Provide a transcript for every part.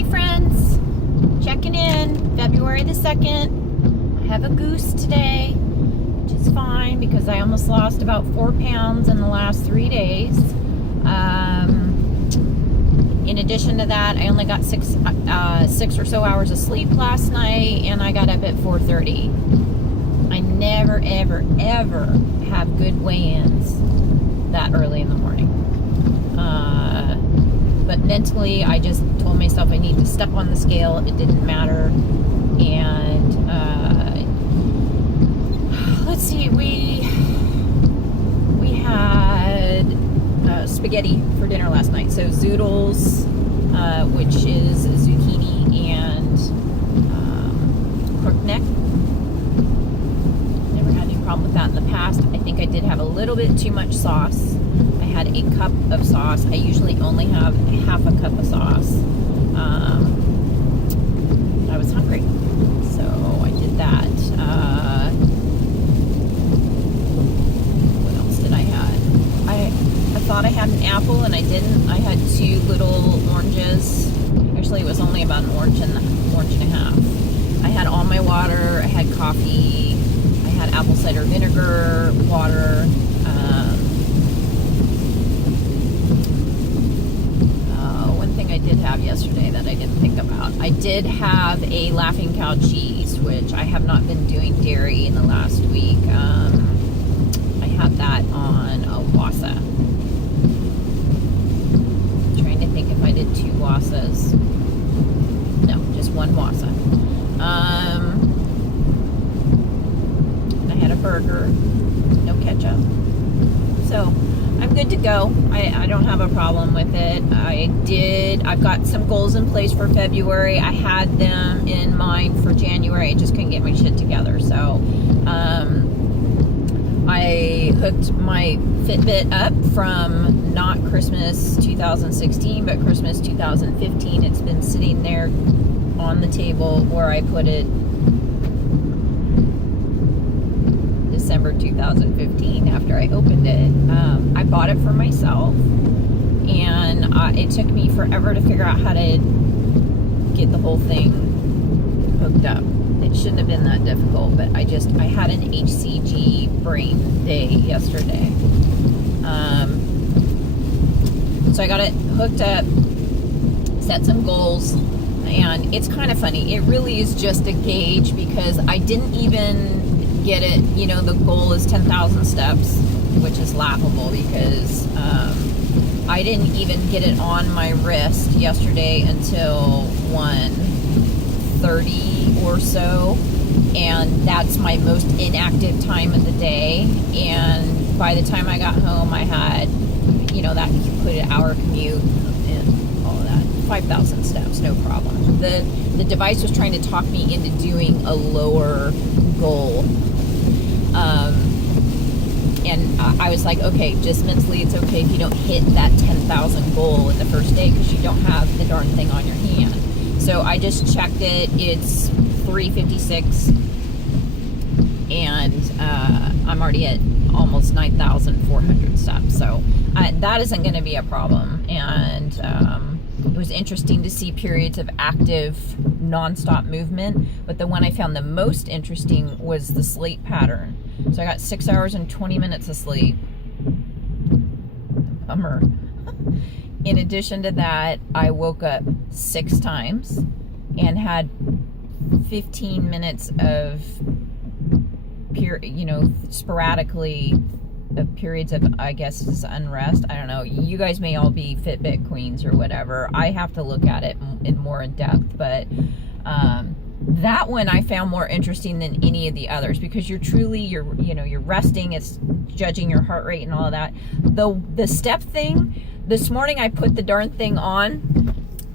Hey friends, checking in, February the 2nd. I have a goose today, which is fine because I almost lost about 4 pounds in the last 3 days. In addition to that, I only got six or so hours of sleep last night, and I got up at 4:30. I never, ever, ever have good weigh-ins that early in the morning. But mentally, I just told myself I need to step on the scale. It didn't matter. And let's see, we had spaghetti for dinner last night. So zoodles, which is zucchini and crooked neck. Never had any problem with that in the past. I think I did have a little bit too much sauce. I had a cup of sauce. I usually only have half a cup of sauce. I was hungry, so I did that. What else did I have? I thought I had an apple and I didn't. I had 2 little oranges. Actually, it was only about an orange and a half. I had all my water. I had coffee. I had apple cider vinegar, water. One thing I did have yesterday that I didn't think about. I did have a Laughing Cow cheese, which I have not been doing dairy in the last week. I had that on a wasa. Trying to think if I did 2 wasas. No, just 1 wasa. I had a burger, no ketchup. So I'm good to go. I don't have a problem with it. I've got some goals in place for February. I had them in mind for January. I just couldn't get my shit together. So I hooked my Fitbit up from not Christmas 2016, but Christmas 2015. It's been sitting there on the table where I put it December 2015 after I opened it. I bought it for myself, and it took me forever to figure out how to get the whole thing hooked up. It shouldn't have been that difficult, but I had an HCG brain day yesterday. So I got it hooked up, set some goals, and it's kind of funny. It really is just a gauge because I didn't even get it, the goal is 10,000 steps, which is laughable because I didn't even get it on my wrist yesterday until 1:30 or so, and that's my most inactive time of the day. And by the time I got home, I had, that included an hour commute and all of that, 5,000 steps, no problem. The device was trying to talk me into doing a lower goal. And I was like, okay, just mentally, it's okay if you don't hit that 10,000 goal in the first day because you don't have the darn thing on your hand. So I just checked it. It's 3:56, and I'm already at almost 9,400 steps. So that isn't going to be a problem. And it was interesting to see periods of active nonstop movement, but the one I found the most interesting was the sleep pattern. So I got 6 hours and 20 minutes of sleep. Bummer. In addition to that, I woke up 6 times and had 15 minutes of sporadically periods of, I guess, unrest. I don't know. You guys may all be Fitbit queens or whatever. I have to look at it more in depth, but that one I found more interesting than any of the others because you're resting. It's judging your heart rate and all of that. The step thing, this morning I put the darn thing on,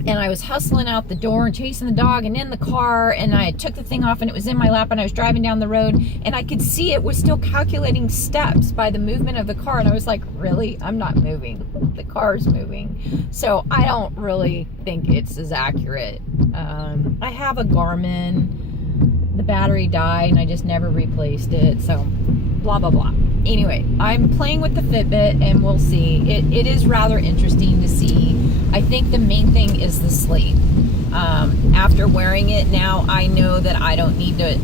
and I was hustling out the door and chasing the dog and in the car, and I took the thing off and it was in my lap, and I was driving down the road and I could see it was still calculating steps by the movement of the car, and I was like, really? I'm not moving. The car's moving. So I don't really think it's as accurate. I have a Garmin. The battery died and I just never replaced it, so blah blah blah. Anyway, I'm playing with the Fitbit and we'll see. It is rather interesting to see. I think the main thing is the sleep. after wearing it now, I know that I don't need to,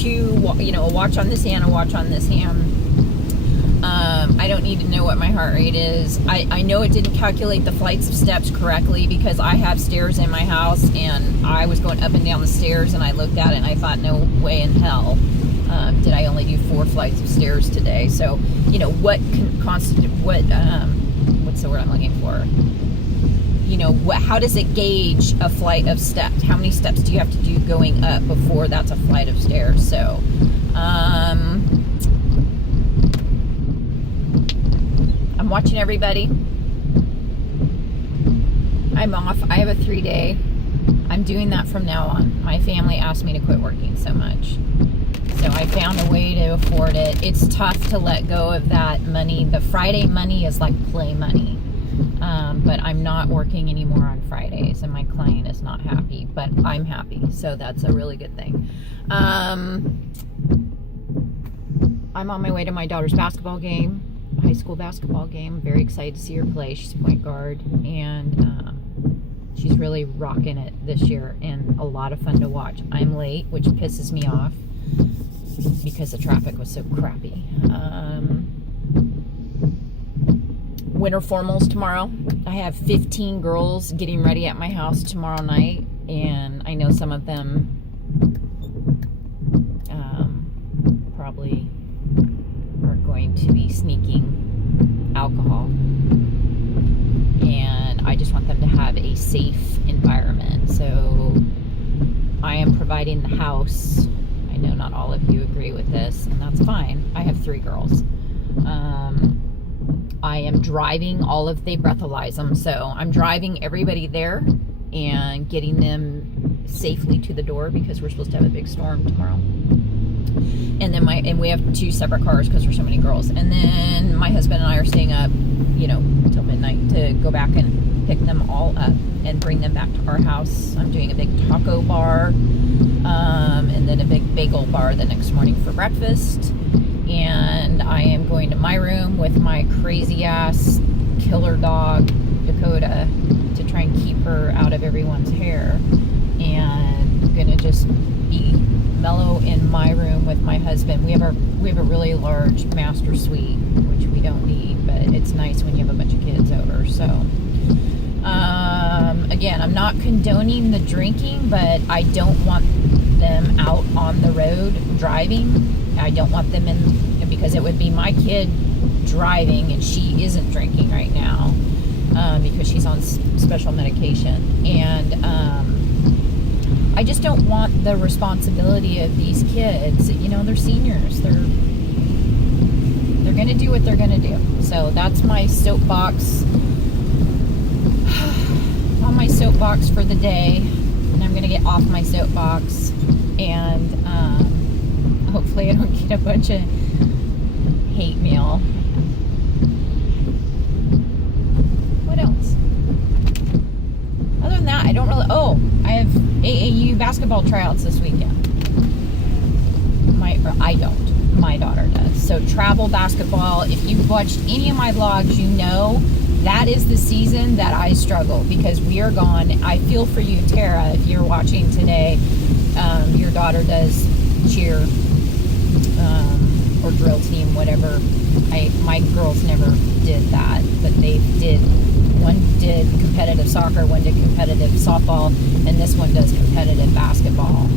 you know, a watch on this hand, a watch on this hand. I don't need to know what my heart rate is. I know it didn't calculate the flights of steps correctly because I have stairs in my house, and I was going up and down the stairs, and I looked at it and I thought, no way in hell did I only do 4 flights of stairs today. So, you know, what's the word I'm looking for? You know, how does it gauge a flight of steps? How many steps do you have to do going up before that's a flight of stairs? So, I'm watching everybody. I'm off. I have a 3-day. I'm doing that from now on. My family asked me to quit working so much. So I found a way to afford it. It's tough to let go of that money. The Friday money is like play money. But I'm not working anymore on Fridays, and my client is not happy, but I'm happy. So that's a really good thing. I'm on my way to my daughter's basketball game, high school basketball game. Very excited to see her play. She's a point guard, and she's really rocking it this year, and a lot of fun to watch. I'm late, which pisses me off because the traffic was so crappy. Winter formals tomorrow. I have 15 girls getting ready at my house tomorrow night, and I know some of them probably are going to be sneaking alcohol, and I just want them to have a safe environment. So I am providing the house. I know not all of you agree with this, and that's fine. I have 3 girls. I am driving they breathalyze them, so I'm driving everybody there and getting them safely to the door because we're supposed to have a big storm tomorrow. And then we have 2 separate cars because there's so many girls. And then my husband and I are staying up, you know, till midnight to go back and pick them all up and bring them back to our house. I'm doing a big taco bar, and then a big bagel bar the next morning for breakfast. And I am going to my room with my crazy ass killer dog, Dakota, to try and keep her out of everyone's hair. And I'm gonna just be mellow in my room with my husband. We have a really large master suite, which we don't need, but it's nice when you have a bunch of kids over. So again, I'm not condoning the drinking, but I don't want them out on the road driving. I don't want them in, because it would be my kid driving, and she isn't drinking right now because she's on special medication. And I just don't want the responsibility of these kids. You know, they're seniors. They're going to do what they're going to do. So that's my soapbox. On my soapbox for the day. And I'm going to get off my soapbox. And hopefully I don't get a bunch of hate mail. What else? Other than that, I don't really... Oh, I have AAU basketball tryouts this weekend. I don't. My daughter does. So travel basketball. If you've watched any of my vlogs, you know that is the season that I struggle because we are gone. I feel for you, Tara, if you're watching today. Your daughter does cheer or drill team, whatever. My girls never did that, but they did. One did competitive soccer, one did competitive softball, and this one does competitive basketball.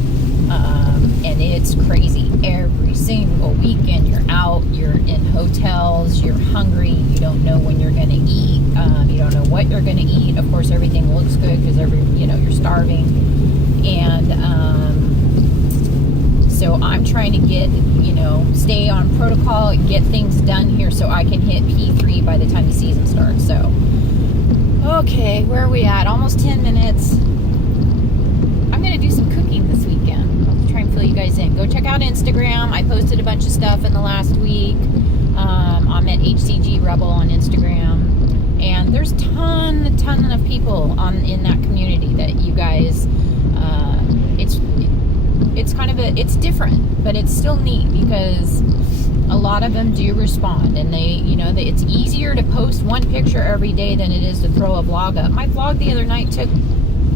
And it's crazy. Every single weekend you're out, you're in hotels, you're hungry, you don't know when you're going to eat, you don't know what you're going to eat. Of course, everything looks good because you're starving. And so I'm trying to get, stay on protocol and get things done here so I can hit P3 by the time the season starts. So, okay, where are we at? Almost 10 minutes. I'm going to do some cooking this weekend. I'll try and fill you guys in. Go check out Instagram. I posted a bunch of stuff in the last week. I'm at HCG Rebel on Instagram. And there's a ton of people in that community that you guys, it's kind of it's different, but it's still neat because a lot of them do respond, and it's easier to post one picture every day than it is to throw a vlog up. My vlog the other night took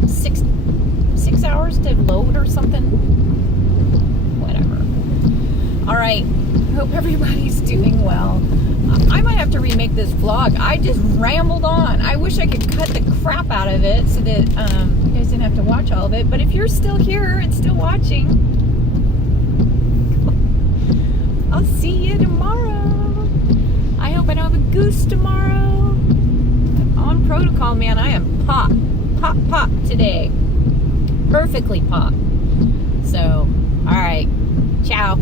6 hours to load or something. Whatever. All right. Hope everybody's doing well. I might have to remake this vlog. I just rambled on. I wish I could cut the crap out of it so that you guys didn't have to watch all of it. But if you're still here and still watching, I'll see you tomorrow. I hope I don't have a goose tomorrow. On protocol, man. I am pop today. Perfectly pop. So, all right. Ciao.